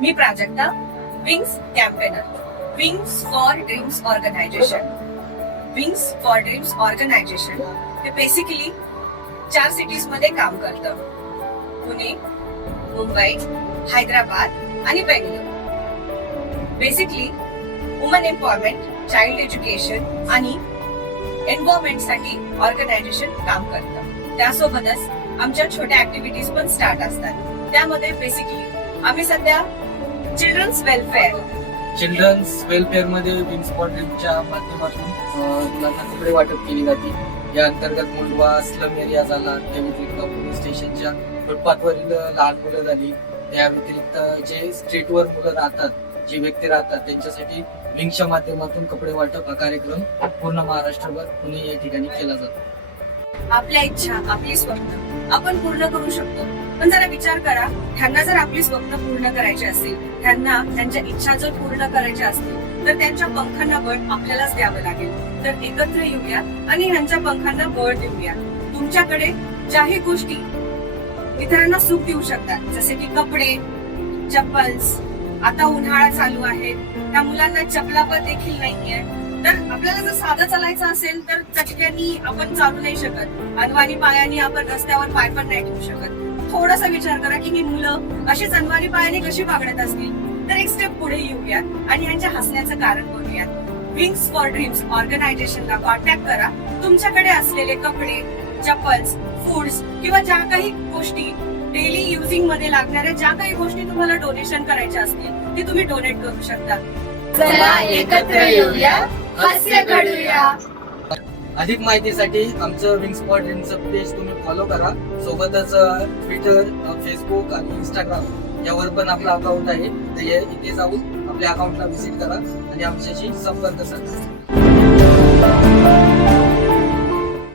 Me Prajakta, wings campaigner, wings for dreams organisation. Wings for dreams organisation हे basically 4 cities मध्ये काम करतं. पुणे, मुंबई, हैदराबाद आणि Bengaluru. Basically woman empowerment, child education आणि एन्व्हायरमेंट साठी ऑर्गनायझेशन काम करतं. त्यासोबतच आमच्या छोट्या ऍक्टिव्हिटीज पण स्टार्ट असतात. त्यामध्ये बेसिकली आम्ही सध्या चिल्ड्रन्स वेलफेअर मध्ये विंग्स फॉर ड्रीमच्या माध्यमातून मुलांना कपडे वाटप केली जाते. या अंतर्गत मुलवा स्लम एरिया झाला, त्या व्यतिरिक्त पोलीस स्टेशनच्या फुटपाथवरील लहान मुलं झाली, त्या व्यतिरिक्त जे स्ट्रीटवर मुलं राहतात, जे व्यक्ती राहतात, त्यांच्यासाठी विंग्सच्या माध्यमातून कपडे वाटप हा कार्यक्रम पूर्ण महाराष्ट्रभर पुणे या ठिकाणी केला जातो. आपल्या इच्छा, आपली स्वप्न आपण पूर्ण करू शकतो. पण जरा विचार करा, त्यांना जर आपली स्वप्न पूर्ण करायची असेल, त्यांना त्यांच्या इच्छा जर पूर्ण करायच्या असतील, तर त्यांच्या पंखांना बळ आपल्यालाच द्यावं लागेल. तर एकत्र येऊया आणि ह्यांच्या पंखांना बळ देऊया. तुमच्याकडे ज्याही गोष्टी इतरांना सुख देऊ शकतात, जसे की कपडे, चप्पल्स, आता उन्हाळा चालू आहे, त्या मुलांना चपला पण देखील नाहीये. तर आपल्याला जर साधं चालायचं असेल तर चटक्यांनी आपण चालू नाही शकत, अनवाणी पायाने आपण रस्त्यावर पाय पण नाही ठेवू शकत. थोडासा विचार करा की ही मुलं अशीच अनवाणी पायाने कशी बागडत असतील. तर एक स्टेप पुढे येऊयात आणि ह्यांच्या हसण्याचं कारण बघूयात. विंग्स फॉर ड्रीम्स ऑर्गनायझेशनला कॉन्टॅक्ट करा. तुमच्याकडे असलेले कपडे, चप्पल्स, फूड्स किंवा ज्या काही गोष्टी डेली युजिंग मध्ये लागणाऱ्या ज्या काही गोष्टी तुम्हाला डोनेशन करायच्या असतील ते तुम्ही डोनेट करू शकता. चला एकत्र येऊया, हास्य घडूया. अधिक माहितीसाठी आमचं विंग्स फॉर ड्रीमचं पेज तुम्ही फॉलो करा. सोबतच ट्विटर, फेसबुक आणि इंस्टाग्राम यावर पण आपलं अकाउंट आहे. तर इथे जाऊन आपल्या अकाउंटला व्हिजिट करा आणि आमच्याशी संपर्क साधा.